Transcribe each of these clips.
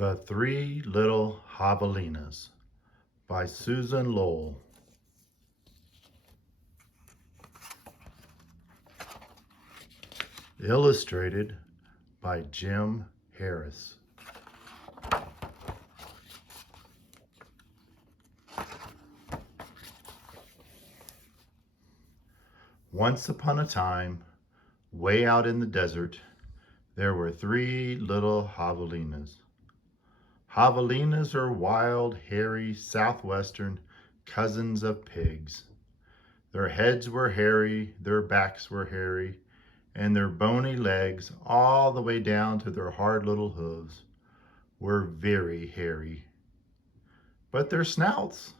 The Three Little Javelinas by Susan Lowell. Illustrated by Jim Harris. Once upon a time, way out in the desert, there were three little javelinas. Javelinas are wild, hairy, southwestern cousins of pigs. Their heads were hairy, their backs were hairy, and their bony legs, all the way down to their hard little hooves, were very hairy. But their snouts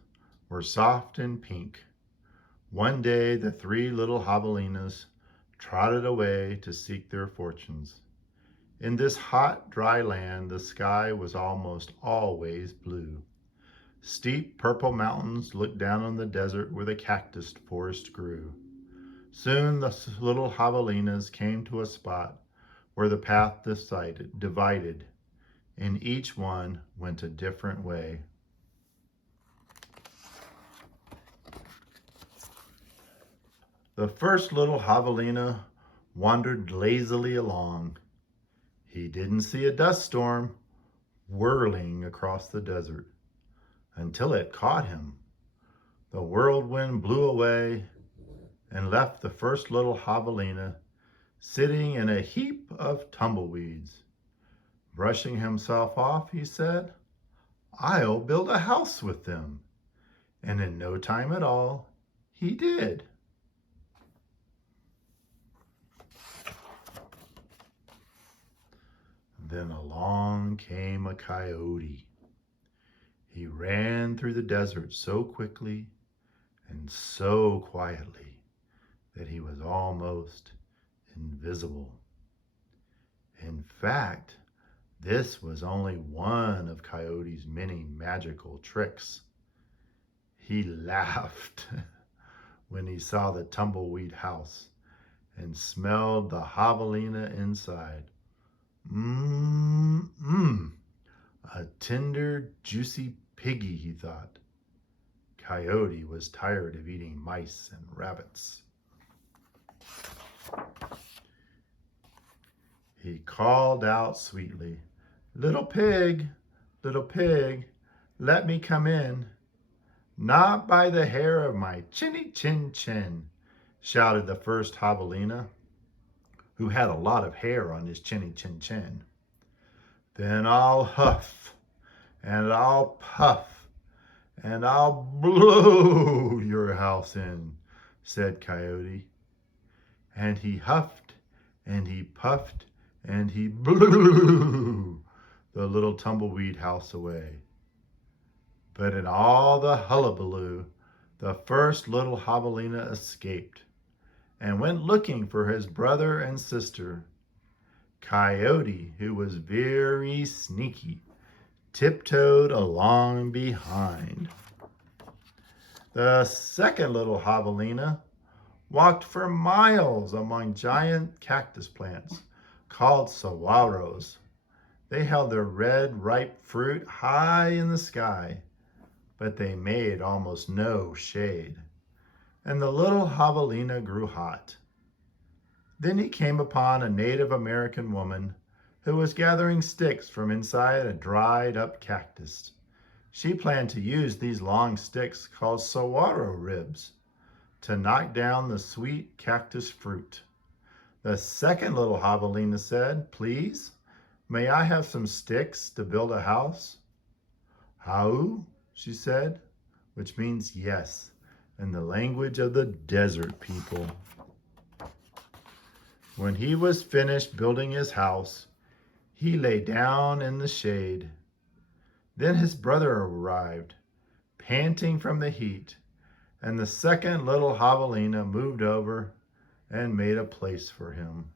were soft and pink. One day the three little javelinas trotted away to seek their fortunes. In this hot, dry land, the sky was almost always blue. Steep purple mountains looked down on the desert where the cactus forest grew. Soon the little javelinas came to a spot where the path divided, and each one went a different way. The first little javelina wandered lazily along. He didn't see a dust storm whirling across the desert until it caught him. The whirlwind blew away and left the first little javelina sitting in a heap of tumbleweeds. Brushing himself off, he said, "I'll build a house with them." And in no time at all, he did. Then along came a coyote. He ran through the desert so quickly and so quietly that he was almost invisible. In fact, this was only one of Coyote's many magical tricks. He laughed when he saw the tumbleweed house and smelled the javelina inside. A tender, juicy piggy, he thought. Coyote was tired of eating mice and rabbits. He called out sweetly, little pig, let me come in." "Not by the hair of my chinny chin chin," shouted the first javelina, who had a lot of hair on his chinny chin chin. "Then I'll huff, and I'll puff, and I'll blow your house in," said Coyote. And he huffed, and he puffed, and he blew the little tumbleweed house away. But in all the hullabaloo, the first little javelina escaped and went looking for his brother and sister. Coyote, who was very sneaky, tiptoed along behind. The second little javelina walked for miles among giant cactus plants called saguaros. They held their red, ripe fruit high in the sky, but they made almost no shade. And the little javelina grew hot. Then he came upon a Native American woman who was gathering sticks from inside a dried up cactus. She planned to use these long sticks called saguaro ribs to knock down the sweet cactus fruit. The second little javelina said, "Please, may I have some sticks to build a house?" "How?" she said, which means yes in the language of the desert people. When he was finished building his house, he lay down in the shade. Then his brother arrived, panting from the heat, and the second little javelina moved over and made a place for him.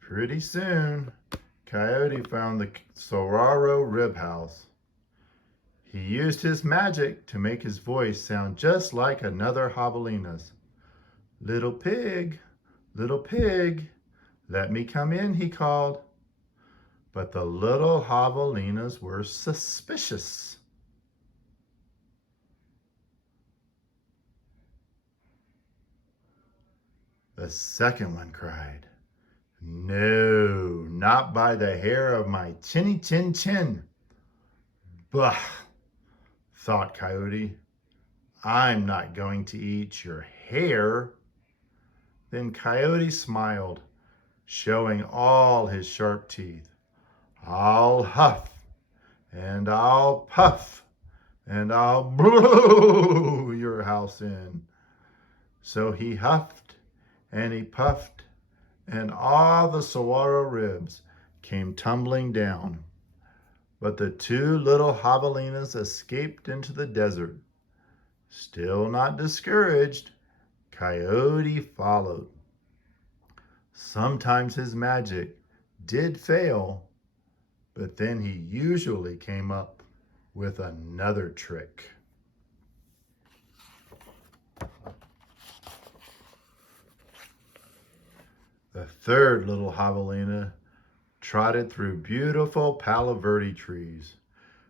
Pretty soon, Coyote found the saguaro rib house. He used his magic to make his voice sound just like another javelina's. Little pig, let me come in, he called. But the little javelinas were suspicious. The second one cried, "No, not by the hair of my chinny chin chin." Bah, thought Coyote. I'm not going to eat your hair. Then Coyote smiled, showing all his sharp teeth. I'll huff, and I'll puff, and I'll blow your house in. So he huffed, and he puffed, and all the saguaro ribs came tumbling down. But the two little javelinas escaped into the desert. Still not discouraged, Coyote followed. Sometimes his magic did fail, but then he usually came up with another trick. The third little javelina trotted through beautiful Palo Verde trees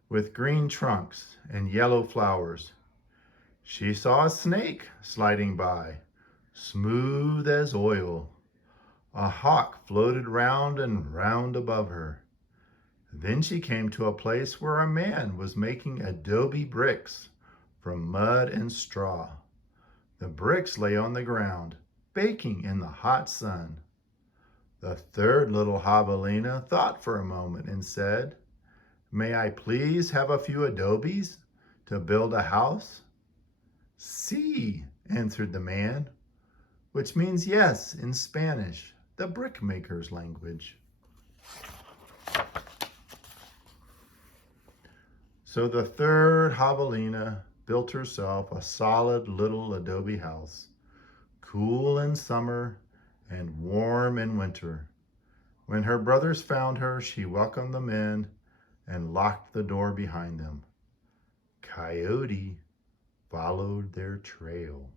with green trunks and yellow flowers. She saw a snake sliding by, smooth as oil. A hawk floated round and round above her. Then she came to a place where a man was making adobe bricks from mud and straw. The bricks lay on the ground, baking in the hot sun. The third little javelina thought for a moment and said, "May I please have a few adobes to build a house?" "Sí," answered the man, which means yes in Spanish, the brickmaker's language. So the third javelina built herself a solid little adobe house, cool in summer and warm in winter. When her brothers found her, she welcomed them in and locked the door behind them. Coyote followed their trail.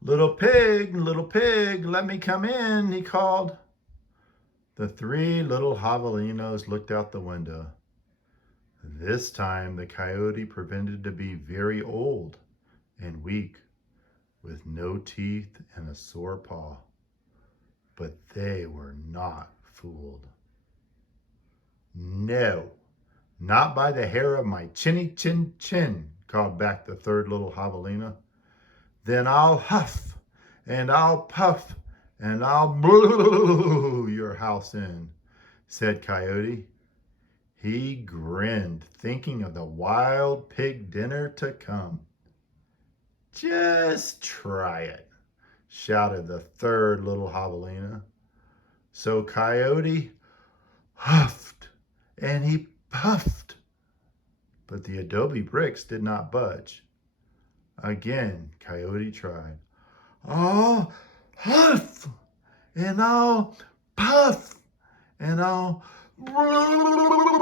Little pig, let me come in," he called. The three little javelinos looked out the window. This time the coyote pretended to be very old and weak, with no teeth and a sore paw. But they were not fooled. "No, not by the hair of my chinny chin chin," called back the third little javelina. "Then I'll huff, and I'll puff, and I'll blow your house in," said Coyote. He grinned, thinking of the wild pig dinner to come. "Just try it," shouted the third little javelina. So Coyote huffed and he puffed, but the adobe bricks did not budge. Again, Coyote tried. "I'll huff and I'll puff and I'll blow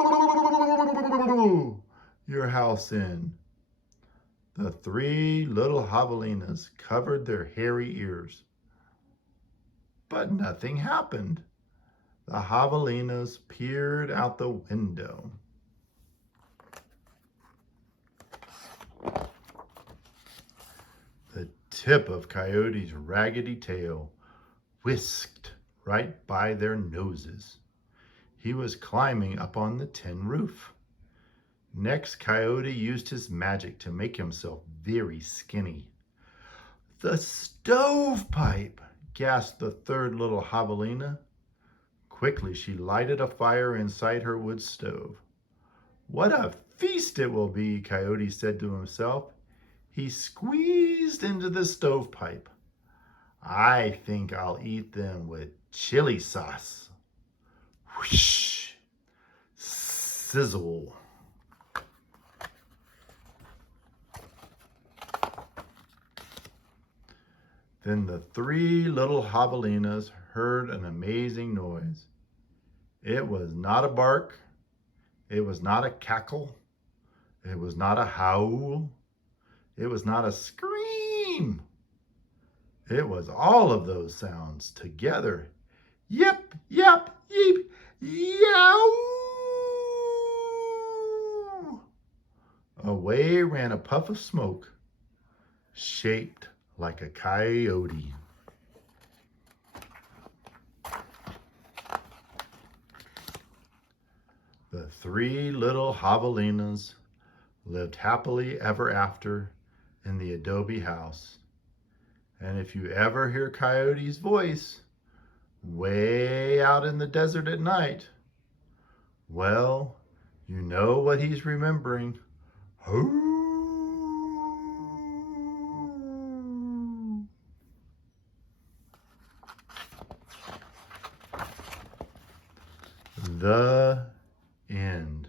your house in." The three little javelinas covered their hairy ears. But nothing happened. The javelinas peered out the window. The tip of Coyote's raggedy tail whisked right by their noses. He was climbing up on the tin roof. Next, Coyote used his magic to make himself very skinny. "The stovepipe!" gasped the third little javelina. Quickly, she lighted a fire inside her wood stove. "What a feast it will be," Coyote said to himself. He squeezed into the stovepipe. "I think I'll eat them with chili sauce." Whoosh! Sizzle! Then the three little javelinas heard an amazing noise. It was not a bark. It was not a cackle. It was not a howl. It was not a scream. It was all of those sounds together. Yip, yap, yeep, yow! Away ran a puff of smoke, shaped like a coyote. The three little javelinas lived happily ever after in the adobe house. And if you ever hear Coyote's voice way out in the desert at night, well, you know what he's remembering. The end.